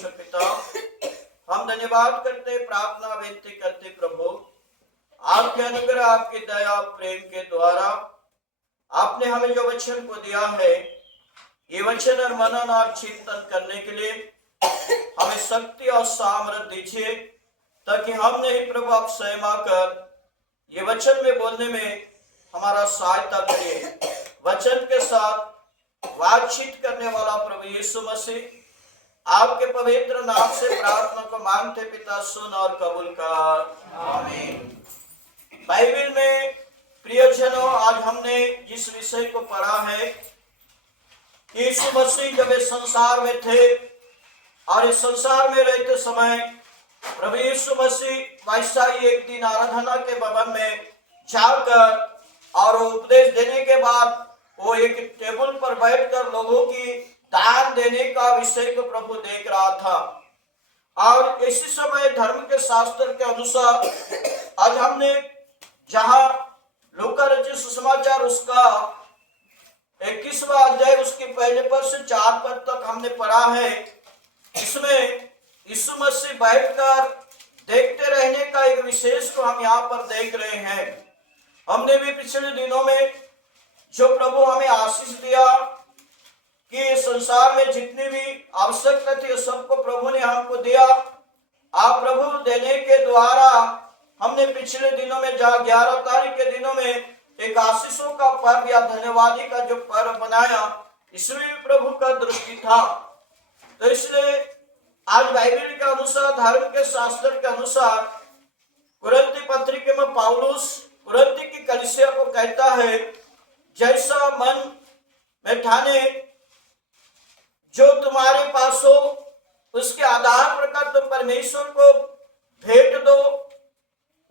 परमेश्वर पिता, हम धन्यवाद करते, प्रार्थना विनती करते प्रभु, आपके अनुग्रह, आपकी दया, प्रेम के द्वारा आपने हमें जो वचन को दिया है, ये वचन और मनन और चिंतन करने के लिए हमें शक्ति और सामर्थ्य दीजिए, ताकि हम नहीं प्रभु आप स्वयं आकर ये वचन में बोलने में हमारा सहायता करिए। वचन के साथ बातचीत करने वाला प्रभु यीशु मसीह, आपके पवित्र नाम से प्रार्थना को मांगते पिता, सुन और कबूल कर, आमीन। बाइबल में प्रियजनों, आज हमने जिस विषय को पढ़ा है, यीशु मसीह जब इस संसार में थे और इस संसार में रहते समय प्रभु यीशु मसीह वैसा ही एक दिन आराधना के भवन में जाकर और उपदेश देने के बाद वो एक टेबल पर बैठकर लोगों की दान देने का विषय को प्रभु देख रहा था। और इसी समय धर्म के शास्त्र के अनुसार आज हमने जहां लूका रचित सुसमाचार उसका 21वां अध्याय उसके पहले पद से 4 पद तक हमने पढ़ा है। इसमें यीशु मसीह बैठकर देखते रहने का एक विशेष को हम यहाँ पर देख रहे हैं। हमने भी पिछले दिनों में जो प्रभु हमें आशीष दिया कि संसार में जितनी भी आवश्यकता थी सबको प्रभु ने हमको दिया। आप प्रभु देने के द्वारा हमने पिछले दिनों में जहाँ 11 तारीख के दिनों में एक आशीषों का पर्व या धन्यवादी का जो पर्व बनाया, इसमें भी प्रभु का दृष्टि था। तो इसलिए आज बाइबल के अनुसार, धर्म के शास्त्र के अनुसार, कुरिन्थी पत्री में पौलुस कुरिन्थी की कलीसिया को कहता है, जैसा मन में ठाने जो तुम्हारे पास हो उसके आधार प्रकार तुम परमेश्वर को भेंट दो,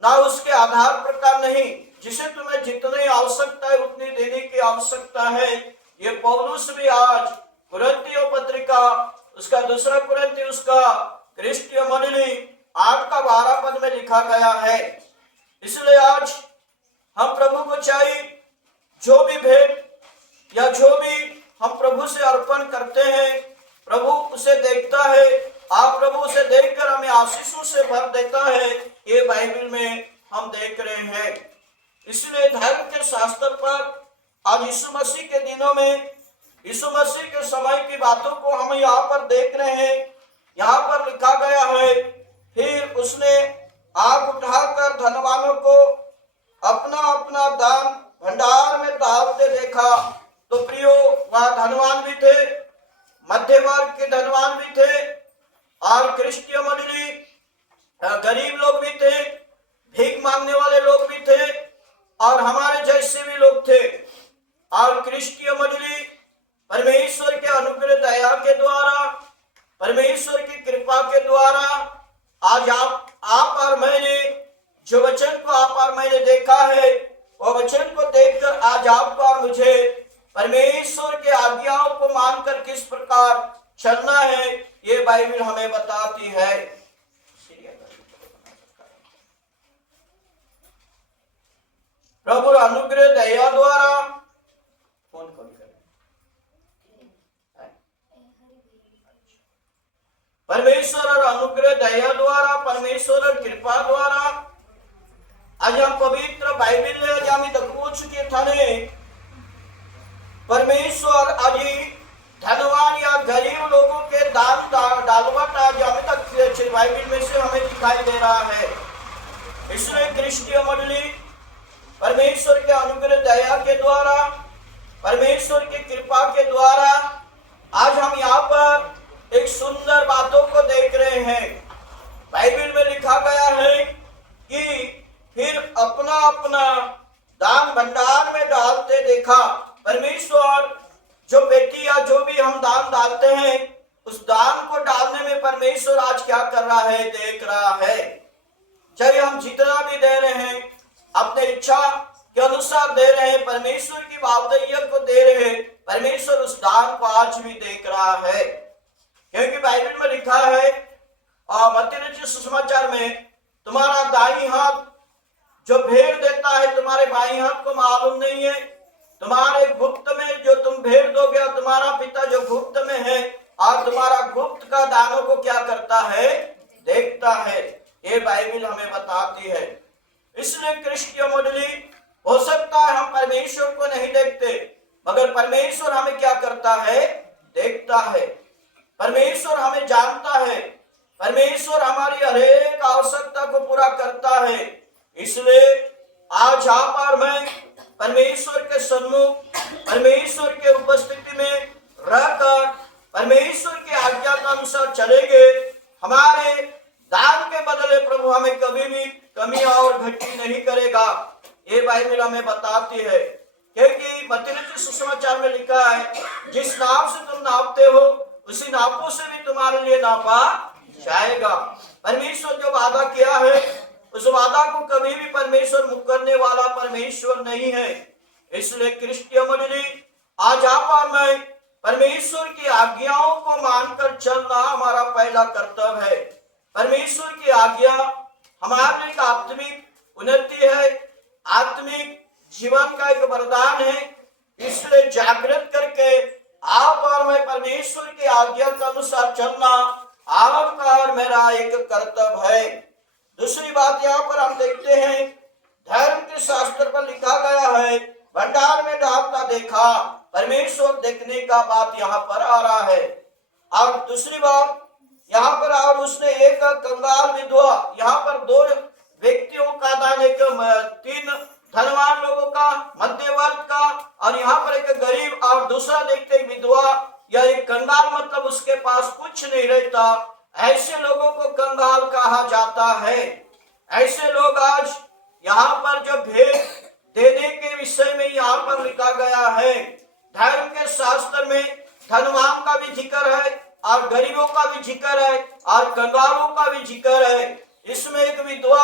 ना उसके आधार प्रकार नहीं। जिसे तुम्हें जितनी आवश्यकता है उतनी देने की आवश्यकता है। ये पौलुस भी आज कुरिन्थियों पत्रिका उसका 2 कुरिन्थी उसका क्रिस्टीय मंडली 8 का 12 पद में लिखा गया है। इसलिए आज हम प्रभु को चाहिए, जो भी भेंट या जो भी हम प्रभु से अर्पण करते हैं, प्रभु उसे देखता है। आप प्रभु उसे देखकर हमें आशीषों से भर देता है। ये बाइबल में हम देख रहे हैं। इसलिए धर्म के शास्त्र पर आज यीशु मसीह के दिनों में, यीशु मसीह के समय की बातों को हम यहाँ पर देख रहे हैं। यहाँ पर लिखा गया है, फिर उसने आग उठाकर धनवानों को अपना अपना दान भंडार में डालते देखा। तो प्रियो, वह धनवान भी थे, मध्य वर्ग के धनवान भी थे, और क्रिस्टीय मंडली गरीब लोग भी थे, भीख मांगने वाले लोग भी थे, और हमारे जैसे भी लोग थे। और क्रिस्टीय मंडली परमेश्वर के अनुग्रह दया के द्वारा, परमेश्वर की कृपा के द्वारा आज आप और मैंने जो वचन को आप और मैंने देखा है, वो वचन को देखकर आज आपको और मुझे परमेश्वर के आज्ञाओं को मानकर किस प्रकार चलना है, ये बाइबल हमें बताती है। प्रभु अनुग्रह दया द्वारा परमेश्वर और अनुग्रह दया द्वारा, परमेश्वर और कृपा द्वारा आज हम पवित्र बाइबल में आज आम्ही दाखवू चुके थाने परमेश्वर आज धनवान या गरीब लोगों के दान डालवट आज हमें तक बाइबल में से हमें दिखाई दे रहा है। इसलिए क्रिस्टीय मंडली परमेश्वर के अनुग्रह दया के द्वारा, परमेश्वर की कृपा के द्वारा आज हम यहाँ पर एक सुंदर बातों को देख रहे हैं। बाइबल में लिखा गया है कि फिर अपना अपना दान भंडार में डालते देखा। परमेश्वर जो बेटी या जो भी हम दान डालते हैं, उस दान को डालने में परमेश्वर आज क्या कर रहा है, देख रहा है। चाहे हम जितना भी दे रहे हैं, अपने इच्छा के अनुसार दे रहे हैं, परमेश्वर की वावदयियत को दे रहे हैं, परमेश्वर उस दान को आज भी देख रहा है। क्योंकि बाइबल में लिखा है मत्ती रचित सुसमाचार में, तुम्हारा दाहिनी हाथ जो भेड़ देता है तुम्हारे बाएं हाथ को मालूम नहीं है। तुम्हारे गुप्त में जो तुम भेड़ दोगे, तुम्हारा पिता जो गुप्त में है और तुम्हारा गुप्त का दानों को क्या करता है, देखता है। ये बाइबल हमें बताती है। इसलिए क्रिस्टीय मंडली, हो सकता है हम परमेश्वर को नहीं देखते, मगर परमेश्वर हमें क्या करता है, देखता है। परमेश्वर हमें जानता है। परमेश्वर हमारी हरेक आवश्यकता को पूरा करता है। इसलिए आज आप और मैं परमेश्वर के सम्मुख, परमेश्वर के उपस्थिति में रहकर परमेश्वर की आज्ञा के अनुसार चलेंगे। हमारे दान के बदले प्रभु हमें कभी भी कमी और घटी नहीं करेगा। ये बाइबल हमें बताती है, क्योंकि मत्ती के सुसमाचार में लिखा है, जिस नाप से तुम नापते हो उसी नापों से भी तुम्हारे लिए नापा जाएगा। परमेश्वर जो वादा किया है, उस वादा को कभी भी परमेश्वर मुकरने वाला परमेश्वर नहीं है। इसलिए क्रिस्टीय मंडली, आज आप और मैं परमेश्वर की आज्ञाओं को मानकर चलना हमारा पहला कर्तव्य है। परमेश्वर की आज्ञा हमारे लिए आत्मिक उन्नति है, आत्मिक जीवन का एक वरदान है। इसलिए जागृत करके आप और मैं परमेश्वर की आज्ञा के अनुसार चलना आपका और मेरा एक कर्तव्य है। दूसरी बात यहाँ पर हम देखते हैं, धर्म के शास्त्र पर लिखा गया है, भंडार में डालता देखा, परमेश्वर देखने का बात यहाँ पर आ रहा है। और दूसरी बात यहाँ पर, और उसने एक कंगाल विधवा, यहाँ पर दो व्यक्तियों का दान, एक 3 धनवान लोगों का, मध्य वर्ग का, और यहाँ पर एक गरीब, और दूसरा देखते विधवा या एक कंगाल, मतलब उसके पास कुछ नहीं रहता। ऐसे लोगों को कंगाल कहा जाता है। ऐसे लोग आज यहाँ पर जो भेंट देने के विषय में यहाँ पर लिखा गया है, धर्म के शास्त्र में धनवान का भी जिक्र है और गरीबों का भी जिक्र है और कंगालों का भी जिक्र है। इसमें एक विधवा,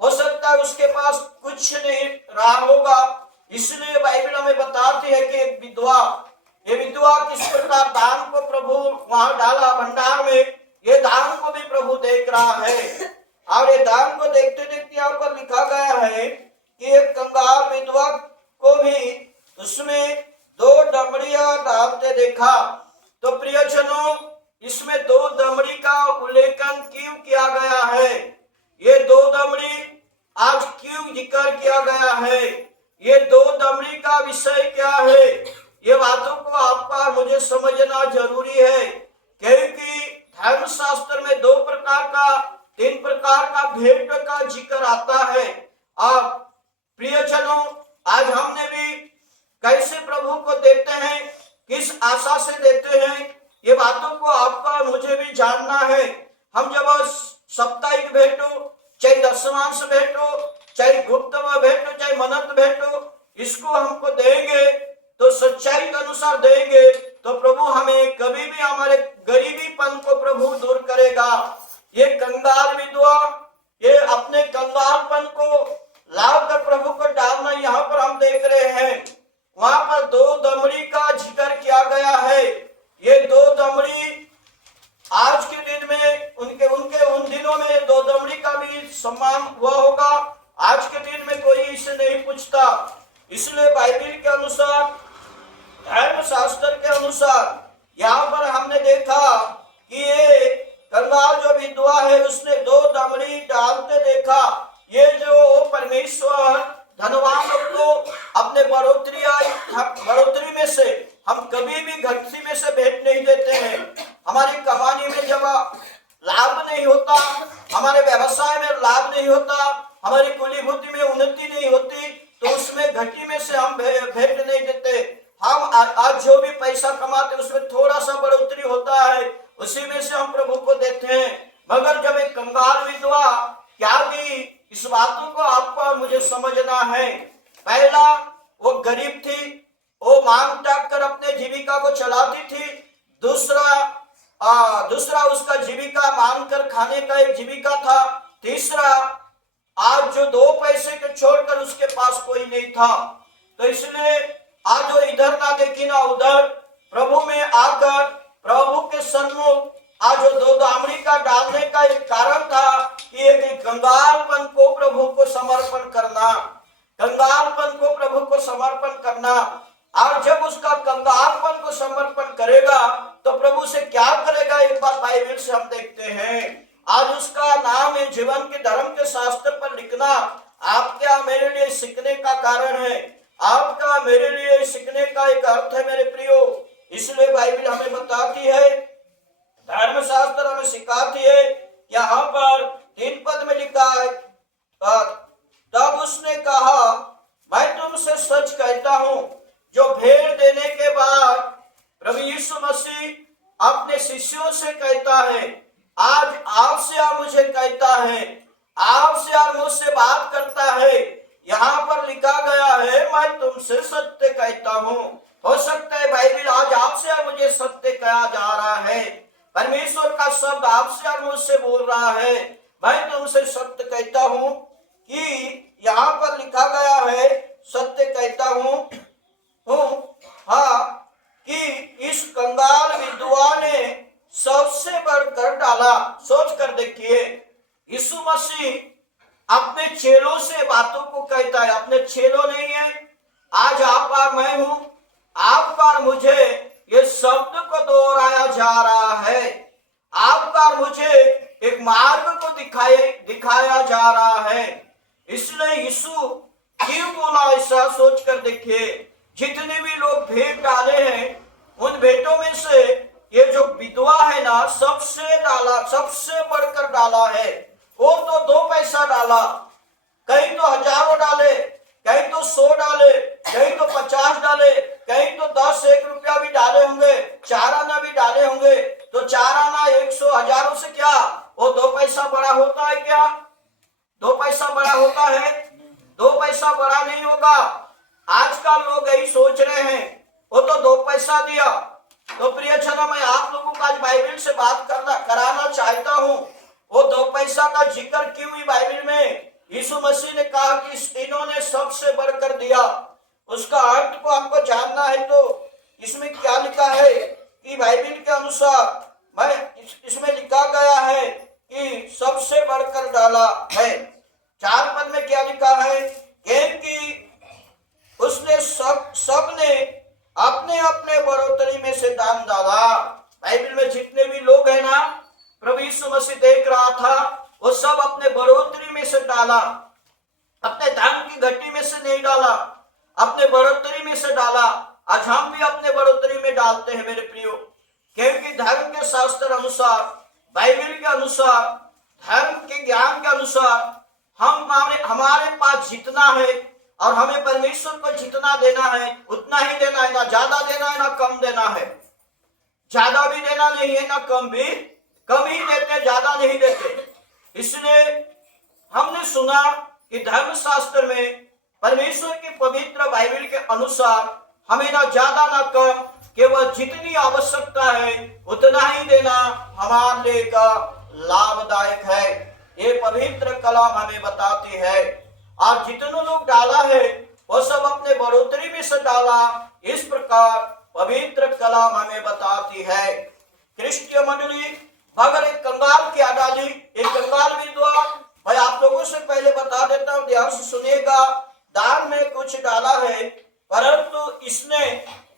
हो सकता है उसके पास कुछ नहीं रहा होगा, इसलिए बाइबल हमें बताती है कि एक विधवा, ये विधवा किस प्रकार दान को प्रभु वहां डाला भंडार में, ये दान को भी प्रभु देख रहा है। और ये दान को देखते देखते यहाँ पर लिखा गया है कि एक कंगाल विधवा को भी उसमें 2 दमड़ियां डालते देखा। तो प्रियजनों, इसमें 2 दमड़ी का उल्लेखन क्यों किया गया है? ये 2 दमड़ी आज क्यों जिक्र किया गया है? ये 2 दमड़ी का विषय क्या है? ये बातों को आपका मुझे समझना जरूरी है, क्योंकि धर्म शास्त्र में 2 प्रकार का, 3 प्रकार का भेंट का जिक्र आता है। और प्रियजनों, आज हमने भी कैसे प्रभु को देते हैं, किस आशा से देते हैं, ये बातों को आपका मुझे भी जानना है। हम जब साप्ताहिक भेंट हो, चाहे दशमांश भेंट हो, चाहे गुप्त भेंट हो, चाहे मनत भेंट हो, इसको हमको देंगे तो सच्चाई के अनुसार देंगे, तो प्रभु हमें कभी भी हमारे गरीबीपन को प्रभु दूर करेगा। ये कंगाल विधवा, ये अपने कंगालपन को लाकर प्रभु को डालना यहाँ पर हम देख रहे हैं। वहां पर 2 दमड़ी का जिक्र किया गया है। ये 2 दमड़ी आज के दिन में, उनके उन दिनों में 2 दमड़ी का भी सम्मान हुआ होगा। आज के दिन में कोई इसे नहीं पूछता। इसलिए बाइबल के अनुसार, धर्म शास्त्र के अनुसार यहाँ पर हमने देखा कि ये कंगाल जो विधवा है, उसने 2 दमड़ी डालते देखा। ये जो परमेश्वर धनवान लोग को अपने बढ़ोतरी में से, हम कभी भी घटती में से भेंट नहीं देते हैं। हमारी कहानी में जब लाभ नहीं होता, हमारे व्यवसाय में लाभ नहीं होता, हमारी कुलीभूति में उन्नति नहीं होती, तो उसमें घटी में से हम भेंट नहीं देते। हम आज जो भी पैसा कमाते उसमें थोड़ा सा बढ़ोतरी होता है, उसी में से हम प्रभु को देते हैं। मगर जब एक कंगाल विधवा, क्या भी इस बातों को आपको और मुझे समझना है। पहला, वो गरीब थी, वो मांग टाक कर अपने जीविका को चलाती थी। दूसरा उसका जीविका मांग कर खाने का एक जीविका था। तीसरा, आज जो 2 पैसे के छोड़कर उसके पास कोई नहीं था। तो इसलिए आज जो इधर ना देखी ना उधर, प्रभु में आकर प्रभु के सन्मुख आज जो 2 दामड़ी का डालने का एक कारण था कि एक कंगालपन को प्रभु को समर्पण करना, कंगालपन को प्रभु को समर्पण करना। और जब उसका कंगालपन को समर्पण करेगा तो प्रभु से क्या करेगा, एक बार बाइबल से हम देखते हैं। आज उसका नाम है जीवन के धर्म के शास्त्र पर लिखना आपका मेरे लिए सीखने का कारण है, आपका मेरे लिए सीखने का एक अर्थ है मेरे प्रियो। इसलिए बाइबल हमें बताती है, धर्मशास्त्र हमें सिखाती है, यहाँ पर 3 पद में लिखा है, तब उसने कहा मैं तुमसे सच कहता हूं, जो भेड़ देने के बाद प्रभु यीशु मसीह अपने शिष्यों से कहता है, आज आपसे और मुझे कहता है, आपसे और मुझसे बात करता है। यहाँ पर लिखा गया है मैं तुमसे सत्य कहता हूँ। हो सकता है बाइबल आज आपसे और मुझे सत्य कहा जा रहा है, परमेश्वर का शब्द आपसे और मुझसे बोल रहा है, मैं तुमसे सत्य कहता हूँ कि यहाँ पर लिखा गया है सत्य कहता हूँ हाँ, कि इस कंगाल विधवा ने सबसे बढ़कर डाला। सोच कर देखिए, यीशु मसीह अपने चेलों से बातों को कहता है, अपने चेलों नहीं है, आज आप और मैं हूं, आप और मुझे ये शब्द को दोहराया जा रहा है, आप और मुझे एक मार्ग को दिखाया जा रहा है। इसलिए यीशु क्यों बोला ऐसा, सोच कर देखिए। जितने भी लोग भेंट डाले हैं, उन भेंटों में से ये जो विधवा है ना, सबसे बढ़कर डाला है। वो तो 2 पैसा डाला, कहीं तो हजारों डाले, कहीं तो 100 डाले, कहीं तो 50 डाले, कहीं तो 10-1 रुपया भी डाले होंगे, 4 आना भी डाले होंगे। तो 4 आना 100 हजारों से क्या वो 2 पैसा बड़ा होता है क्या? 2 पैसा बड़ा होता है? 2 पैसा बड़ा नहीं होगा। आजकल लोग यही सोच रहे हैं, वो तो 2 पैसा दिया। तो प्रिय छना, मैं आप लोगों को आज बाइबल से बात कराना चाहता हूँ। वो 2 पैसा का जिक्र क्यों हुई बाइबल में? यीशु मसीह ने कहा कि इन्होंने सबसे बढ़कर दिया। उसका अर्थ को हमको जानना है, तो इसमें क्या लिखा है कि बाइबल के अनुसार इसमें लिखा गया है कि सबसे बढ़कर डाला है। 4 पद में क्या लिखा है? क्योंकि उसने सबने अपने अपने बढ़ोतरी में से दान डाला। बाइबल में जितने भी लोग हैं ना, प्रभु यीशु मसीह देख रहा था, वो सब अपने बढ़ोतरी में से डाला, अपने धन की घटी में से नहीं डाला, अपने बढ़ोतरी में से डाला। आज हम भी अपने बढ़ोतरी में डालते हैं मेरे प्रियो, क्योंकि धर्म के शास्त्र अनुसार, बाइबल के अनुसार, धर्म के ज्ञान के अनुसार हमारे पास जितना है और हमें परमेश्वर को जितना देना है उतना ही देना है, ना ज्यादा देना है ना कम देना है। ज्यादा भी देना नहीं है ना कम ही देते, ज्यादा नहीं देते। इसलिए हमने सुना कि धर्मशास्त्र में परमेश्वर की पवित्र बाइबल के अनुसार हमें ना ज्यादा ना कम, केवल जितनी आवश्यकता है उतना ही देना हमारे लिए का लाभदायक है। ये पवित्र कलाम हमें बताती है। और जितने लोग डाला है वो सब अपने बढ़ोतरी में से डाला, इस प्रकार पवित्र कलाम हमें बताती है। क्रिस्तीय मंडली, अगर एक कंगाल क्या डाली, एक कंगाल विधवा, मैं आप लोगों से पहले बता देता हूं, ध्यान से सुनिएगा। दान में कुछ डाला है, परंतु इसने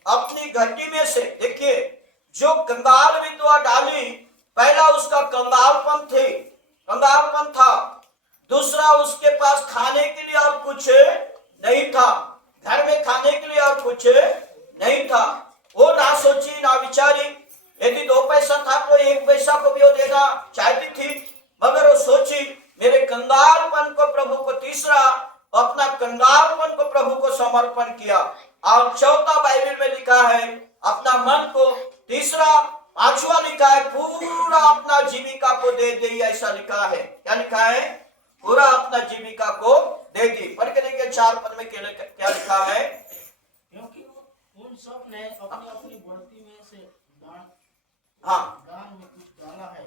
अपनी घटी में से, देखिए, जो कंगाल विधवा डाली, पहला उसका कंगालपन था, दूसरा उसके पास खाने के लिए और कुछ नहीं था, घर में खाने के लिए और कुछ नहीं था। वो ना सोची ना विचारी, यदि 2 पैसा था तो 1 पैसा को भी वो देना चाहती थी, मगर वो सोची मेरे कंगालपन को प्रभु को, तीसरा अपना कंगालपन को प्रभु को समर्पण किया। और चौथा बाइबल में लिखा है अपना मन को, तीसरा 5वां लिखा है पूरा अपना जीविका को दे दी, ऐसा लिखा है। क्या लिखा है? पूरा अपना जीविका को दे दी। पढ़ के देखिए 4 पद में क्या लिखा है? क्योंकि उन सब ने अपनी अपनी बढ़ती में से दान में कुछ डाला है,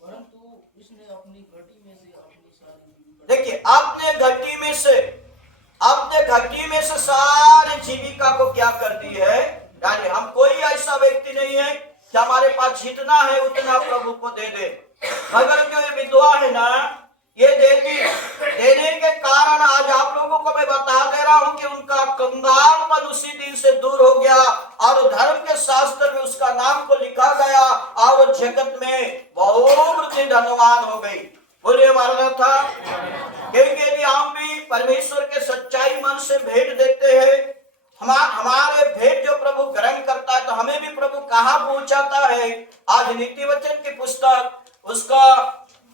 परंतु इसने अपनी घटी में से अपनी सारी, देखिए, अपने घटी में से सारी जीविका को क्या कर दी है? यानी हम कोई ऐसा व्यक्ति नहीं है कि हमारे पास जितना है उतना प्रभु को दे दे, मगर जो ये विधवा है ना, ये देने के कारण आज आप लोगों को मैं बता दे रहा हूं कि उनका कंगालपन उसी दिन से दूर हो गया और धर्म के शास्त्र में उसका नाम को लिखा गया और वो जगत में बहुत ही धनवान हो गई। बोलिए मारना था। क्योंकि यदि हम भी परमेश्वर के सच्चाई मन से भेंट देते हैं, हमारे भेंट जो प्रभु ग्रहण करता है, तो हमें भी प्रभु कहाँ पहुंचाता है। आज नीति वचन की पुस्तक, उसका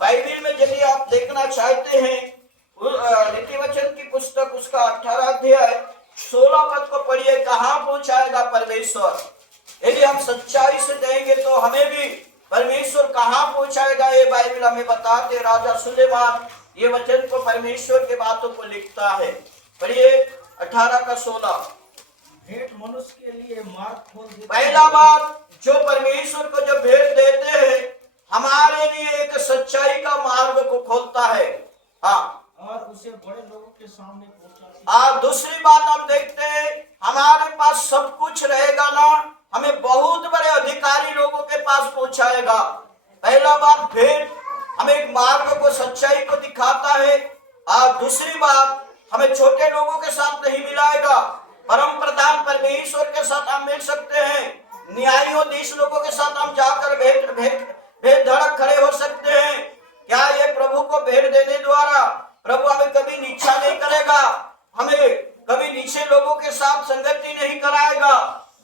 बाइबल में यदि आप देखना चाहते हैं, नीति वचन की पुस्तक उसका 18 अध्याय 16 पद को पढ़िए, कहाँ पहुंचाएगा परमेश्वर। यदि हम सच्चाई से देंगे तो हमें भी परमेश्वर कहाँ पहुंचाएगा, ये बाइबल हमें बताते। राजा सुलेमान ये वचन को, परमेश्वर के बातों को लिखता है। पढ़िए 18 का 16। भेंट मनुष्य के लिए मार्ग खोल देती है। पहला बात, जो परमेश्वर को जब भेंट देते हैं, हमारे लिए एक सच्चाई का मार्ग को खोलता है। हाँ, और उसे बड़े लोगों के सामने पहुंचाती है। और दूसरी बात हम देखते हैं, हमारे पास सब कुछ रहेगा ना, हमें बहुत बड़े अधिकारी लोगों के पास पहुंचाएगा। पहला बात, भेंट हमें एक मार्ग को, सच्चाई को दिखाता है। और दूसरी बात, हमें छोटे लोगों के साथ नहीं मिलाएगा, परम प्रधान परमेश्वर के साथ हम मिल सकते हैं। न्यायाधीश लोगों के साथ हम जाकर भेंट धड़क खड़े हो सकते हैं। क्या ये प्रभु को भेंट देने द्वारा प्रभु हमें कभी नीचा नहीं करेगा, हमें कभी नीचे लोगों के साथ संगति नहीं कराएगा।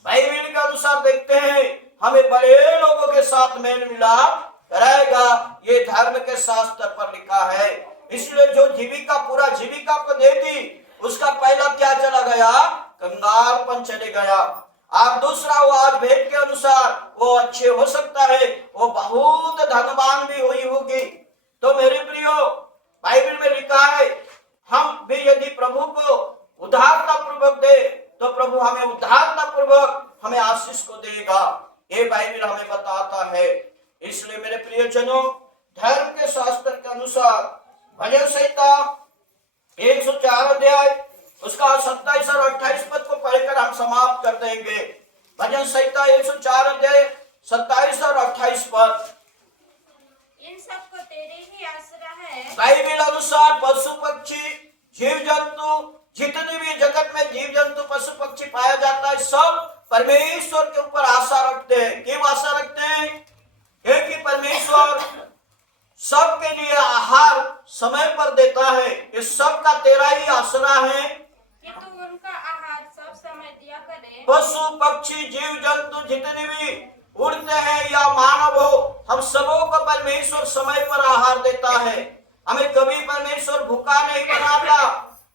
बाइबल के अनुसार देखते हैं, हमें बड़े लोगों के साथ मेल मिलाप कराएगा। ये धर्म के शास्त्र पर लिखा है। इसलिए जो जीविका, पूरा जीविका को दे दी, उसका पहला क्या चला गया, कंगालपन चले गया। आप दूसरा, वो आज भेंट के अनुसार वो अच्छे हो सकता है, वो बहुत धनवान भी हुई होगी। तो मेरे प्रियो, बाइबल में लिखा है, हम भी यदि प्रभु को उदारता पूर्वक दे, तो प्रभु हमें उदारता पूर्वक हमें आशीष को देगा। ये बाइबल हमें बताता है। इसलिए मेरे प्रियजनों, धर्म के शास्त्र के अनुसार भजन संहिता 104 अध्याय उसका 27 और 28 पद को पढ़कर हम समाप्त कर देंगे। भजन संहिता 104 अध्याय 27 और 28 पद। इन सब को तेरे ही आसरा है। बाइबल अनुसार पशु पक्षी, जीव जंतु, जितने भी जगत में जीव जंतु पशु पक्षी पाया जाता है, सब परमेश्वर के ऊपर आशा रखते हैं। क्यों आशा रखते हैं? क्योंकि परमेश्वर सबके लिए आहार समय पर देता है। इस सब का तेरा ही आसरा है कि तू उनका आहार सब समय दिया करे। पशु पक्षी जीव जंतु जितने भी उड़ते हैं या मानव हो, हम सबों को परमेश्वर समय पर आहार देता है। हमें कभी परमेश्वर भूखा नहीं बनाता,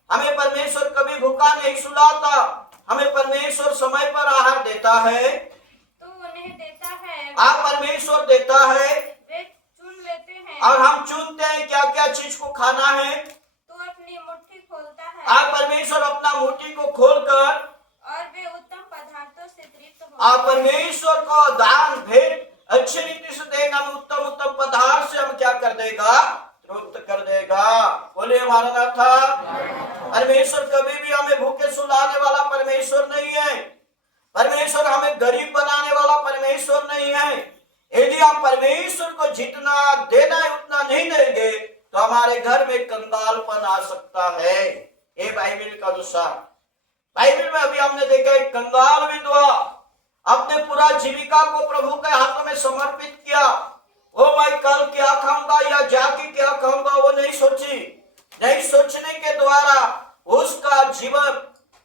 हमें परमेश्वर कभी भूखा नहीं सुलाता, हमें परमेश्वर समय पर आहार देता है। तू उन्हें देता है, आप परमेश्वर देता है, वे चुन लेते हैं। और हम चुनते हैं क्या क्या चीज को खाना है। तू अपनी मुट्ठी खोलता है, आप परमेश्वर अपना मुट्ठी को खोलकर, और वे उत्तम पदार्थों से तृप्त हो। आप परमेश्वर को दान भेंट अच्छी रीति से देगा, उत्तम उत्तम पदार्थ से हम क्या कर देगा, तृप्त कर देगा। बोले हमारा था। परमेश्वर कभी भी हमें भूखे सुलाने वाला परमेश्वर नहीं है। परमेश्वर हमें गरीब बनाने वाला परमेश्वर नहीं है। यदि हम परमेश्वर को जितना देना है उतना नहीं देंगे, तो हमारे घर में कंगालपन आ सकता है। ये बाइबल का अनुसार, बाइबल में अभी हमने देखा एक कंगाल विधवा अपने पूरा जीविका को प्रभु के हाथों में समर्पित किया। वो मैं कल क्या खाऊंगा या जाके क्या खाऊंगा, वो नहीं सोची। नहीं सोचने के द्वारा उसका जीवन,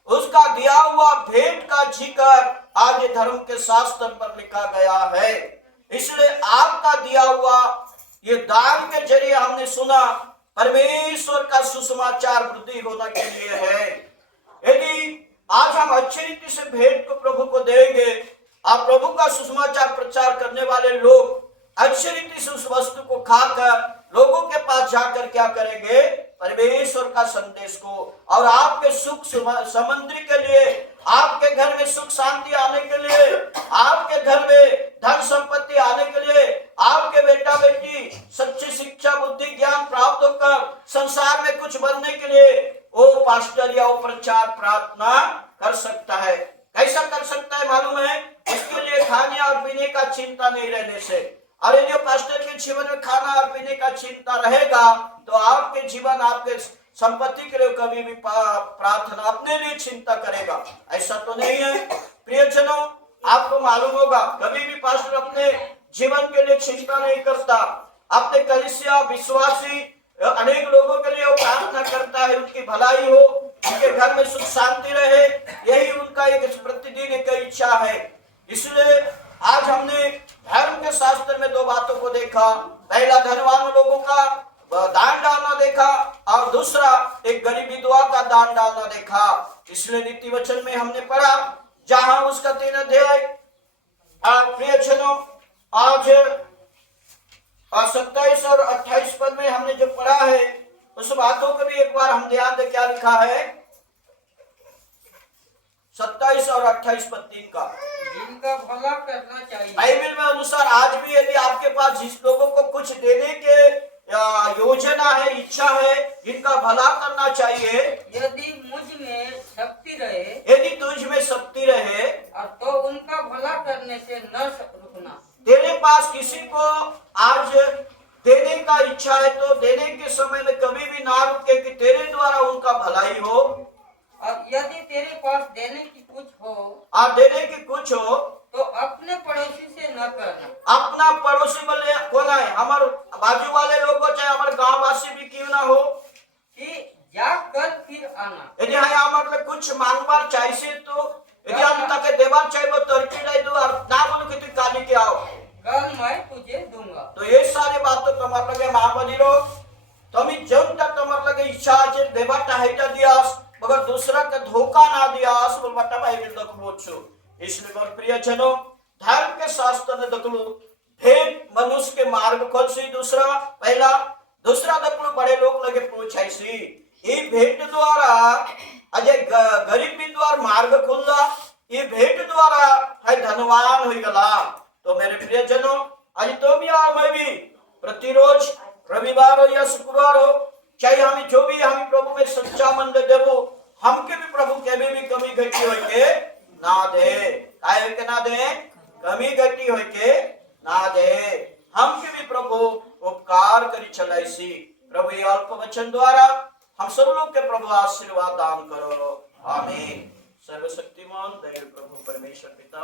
उसका दिया हुआ भेंट का जिक्र आज धर्म के शास्त्र पर लिखा गया है। इसलिए आपका दिया हुआ ये दान के जरिए हमने सुना, परमेश्वर का सुसमाचार वृद्धि होने के लिए है। यदि आज हम अच्छी रीति से भेंट को प्रभु को देंगे, आप प्रभु का सुसमाचार प्रचार करने वाले लोग अच्छी रीति से उस वस्तु को खाकर लोगों के पास जाकर क्या करेंगे, परमेश्वर का संदेश को, और आपके सुख समृद्धि के लिए, आपके घर में सुख शांति आने के लिए, आपके घर में धन संपत्ति आने के लिए, आपके बेटा बेटी सच्ची शिक्षा बुद्धि ज्ञान प्राप्त होकर संसार में कुछ बनने के लिए वो पास्टर या वो प्रचार प्रार्थना कर सकता है। कैसा कर सकता है मालूम है? उसके लिए खाने और पीने का चिंता नहीं रहने से। और यदि पास्टर के जीवन में खाना और पीने का चिंता रहेगा, तो आपके जीवन, आपके संपत्ति के लिए कभी भी प्रार्थना अपने लिए चिंता करेगा, ऐसा तो नहीं है। प्रियजनों, आपको मालूम होगा कभी भी पास्टर अपने जीवन के लिए चिंता नहीं करता, अपने कलीसिया विश्वासी अनेक लोगों के लिए वो प्रार्थना करता है, उनकी भलाई हो, उनके घर में सुख शांति रहे, यही उनका एक प्रतिदिन एक इच्छा है। इसलिए आज हमने धर्म के शास्त्र में दो बातों को देखा, पहला धनवान लोगों का दान डालना देखा और दूसरा एक गरीब विधवा का दान डालना देखा। इसलिए नीति वचन में हमने पढ़ा जहां उसका 3 अध्याय प्रियजनों आज 27 और 28 पद में हमने जो पढ़ा है उस बातों को भी एक बार हम ध्यान दें क्या लिखा है। 27 और 28 पद 3 का जिनका भला करना चाहिए। बाइबल में अनुसार आज भी यदि आपके पास जिस लोगों को कुछ देने के योजना है, इच्छा है, जिनका भला करना चाहिए, यदि मुझ में शक्ति रहे, यदि तुझ में शक्ति रहे, और तो उनका भला करने से न रुकना। तेरे पास किसी को आज देने का इच्छा है तो देने के समय में कभी भी ना रुके कि तेरे द्वारा उनका भलाई हो। और यदि तेरे पास देने की कुछ हो, और देने की कुछ हो तो अपने पड़ोसी से न करना। अपना पड़ोसी बोले कौन है, हमारे बाजू वाले लोग हो चाहे हमारे गांव वासी भी क्यों ना हो, कि जाकर फिर आना। यदि हाँ मतलब कुछ मांगबार चाहिए तो यदि हम ताके देवार चाहिए वो तरकी नहीं दो और ना बोलो कि तू काली के आओ, कल मैं तुझे दूंगा। तो ये सारे बातों तुम्हारे लगे महाबली लोग तुम्हें जब तक तुम्हारे लगे इच्छा है देवा टाइटा दियास मगर दूसरा का धोखा ना दियास बोल बटा भाई मिल दो बोचो। इसलिए मोर प्रियजनों धर्म के शास्त्र ने दखलू भेद मनुष्य के मार्ग खोल सी, दूसरा दखलू बड़े लोग लगे पूछाई सी ये भेंट द्वारा अजय गरीब द्वार मार्ग खुलला, ये भेंट द्वारा है धनवान हो गला। तो मेरे प्रियजनों आज तुम या मैं भी प्रतिरोज रविवार हो या शुक्रवार हो चाहे हमें जो भी हमें प्रभु में सच्चा मन दे देवो, हमके भी प्रभु के भी कमी घटी हो के ना दे, काय के ना दे, कमी घटी हो के ना दे, हमके भी प्रभु उपकार करी चलाइसी। प्रभु ये अल्प वचन द्वारा हम सब लोग के प्रभु आशीर्वाद दान करो, आमीन। सर्वशक्तिमान दयालु प्रभु परमेश्वर पिता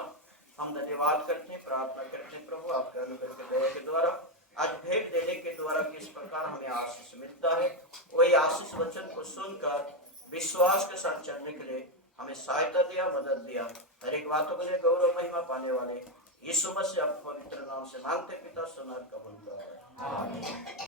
हम धन्यवाद करते हैं, प्रार्थना करते हैं प्रभु आपके अनुग्रह के दया के द्वारा आज भेंट देने के द्वारा किस प्रकार हमें आशीष मिलता है, वही आशीष वचन को सुनकर विश्वास के साथ चलने के लिए हमें सहायता दिया, मदद दिया। हर एक बातों के लिए गौरव महिमा पाने वाले यीशु मसीह आपको पवित्र नाम से मांगते पिता सुना कबूल करो, आमीन।